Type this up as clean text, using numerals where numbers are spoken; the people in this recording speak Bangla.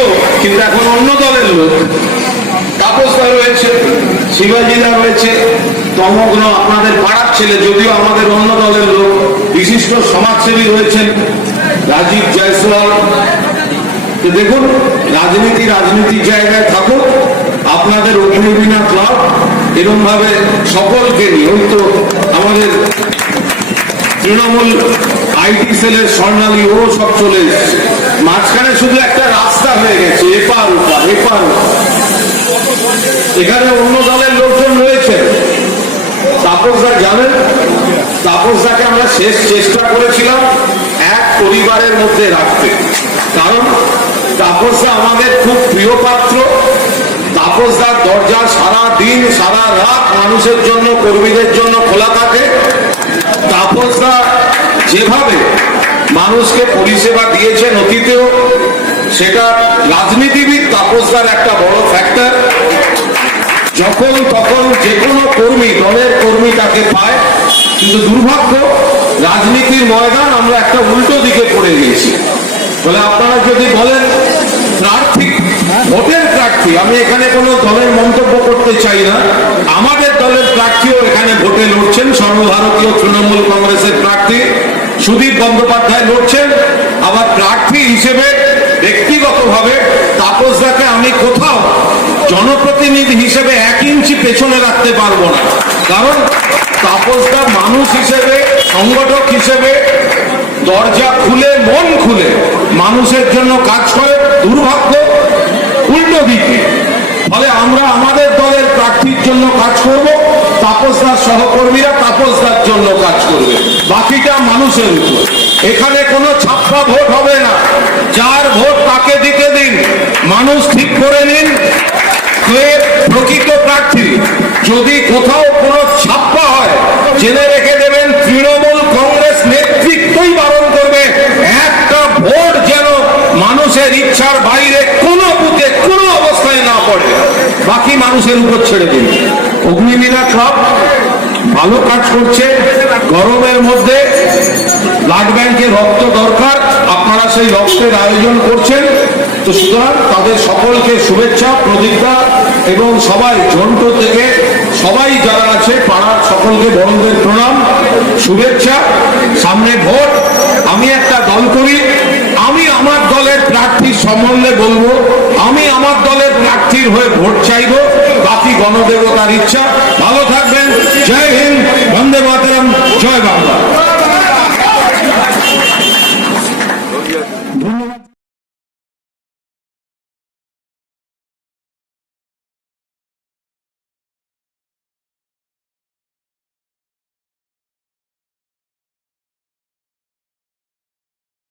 ছিল, কিন্তু এখন অন্য দলের লোক। তাপসদা রয়েছে, শিবাজিদা রয়েছে, তমগ্ন আপনাদের পাড়ার ছেলে, যদিও আমাদের অন্য দলের লোক। বিশিষ্ট সমাজসেবী রয়েছেন রাজীব জয়সওয়াল। দেখুন, রাজনীতির জায়গায় থাকুক, আপনাদের অগ্নিবীণা ক্লাব এরকম ভাবে সকলকে নিয়ে। ওই তো আমাদের তৃণমূল আইটি সেলের স্বর্ণালী, ও সব চলে এসেছে। মাঝখানে শুধু একটা রাস্তা হয়ে গেছে, এপার ওপার এপার ওপার। এখানে অন্য দলের লোকজন রয়েছে। তাপসদা জানেন, তাপসদাকে আমরা শেষ চেষ্টা করেছিলাম এক পরিবারের মধ্যে রাখতে, কারণ তাপসদা আমাদের খুব প্রিয় পাত্র। তাপসদার দরজা সারা দিন সারা রাত মানুষের জন্য, কর্মীদের জন্য খোলা থাকে। তাপসদা যেভাবে মানুষকে পরিষেবা দিয়েছেন অতীতেও, সেটা রাজনীতিবিদ তাপসদার একটা বড় ফ্যাক্টর। যখন তখন যে কোনো কর্মী, দলের কর্মী তাকে পায়। কিন্তু দুর্ভাগ্য, রাজনীতির ময়দান আমরা একটা উল্টো দিকে পড়ে গেছি। বলে আপনারা যদি বলেন প্রার্থী, ভোটের প্রার্থী, আমি এখানে কোনো দলের মন্তব্য করতে চাই না, আমাদের দলের প্রার্থীও এখানে ভোটে লড়ছেন। সর্বভারতীয় তৃণমূল কংগ্রেসের প্রার্থী সুদীপ বন্দ্যোপাধ্যায় লড়ছেন। আবার প্রার্থী হিসেবে ব্যক্তিগতভাবে তাপসদাকে আমি কোথাও জনপ্রতিনিধি হিসেবে 1 ইঞ্চি পেছনে রাখতে পারবো না, কারণ তাপসদা মানুষ হিসেবে, সংগঠক হিসেবে দরজা খুলে, মন খুলে মানুষের জন্য কাজ করে। দুর্ভাগ্য উল্টো দিকে। ফলে আমরা আমাদের দলের প্রার্থীর জন্য কাজ করব, তাপসদার সহকর্মীরা তাপসদার জন্য কাজ করবে, বাকিটা মানুষের উপর। এখানে কোনো ছাপ্পা ভোট হবে না, যার ভোট তাকে দিতে দিন। মানুষ ঠিক করে নিন কে প্রকৃত প্রার্থী। যদি কোথাও কোনো ছাপ্পা হয়, জেনে রেখে দেবেন, তৃণমূল কংগ্রেস নেতৃত্বই বারণ করবে একটা ভোট যেন মানুষের ইচ্ছার বাইরে কোনো বুথে কোনো অবস্থায় না পড়ে। বাকি মানুষের উপর ছেড়ে দিন। অগ্নিবীণা ক্লাব ভালো কাজ করছে। গরমের মধ্যে ব্লাড ব্যাংকে রক্ত দরকার, আপনারা সেই রক্তের আয়োজন করছেন। তো সুতরাং তাদের সকলকে শুভেচ্ছা, প্রদীপদা এবং সবাই, ঝন্টু থেকে সবাই যারা আছে পাড়ার সকলকে বড়দের প্রণাম, শুভেচ্ছা। সামনে ভোট, আমি একটা দল করি, আমি আমার দলের প্রার্থীর সম্বন্ধে বলবো, আমি আমার দলের প্রার্থীর হয়ে ভোট চাইবো, বাকি গণদেবতার ইচ্ছা। ভালো থাকবেন। জয় হিন্দ, বন্দে মাতরম, জয় বাংলা।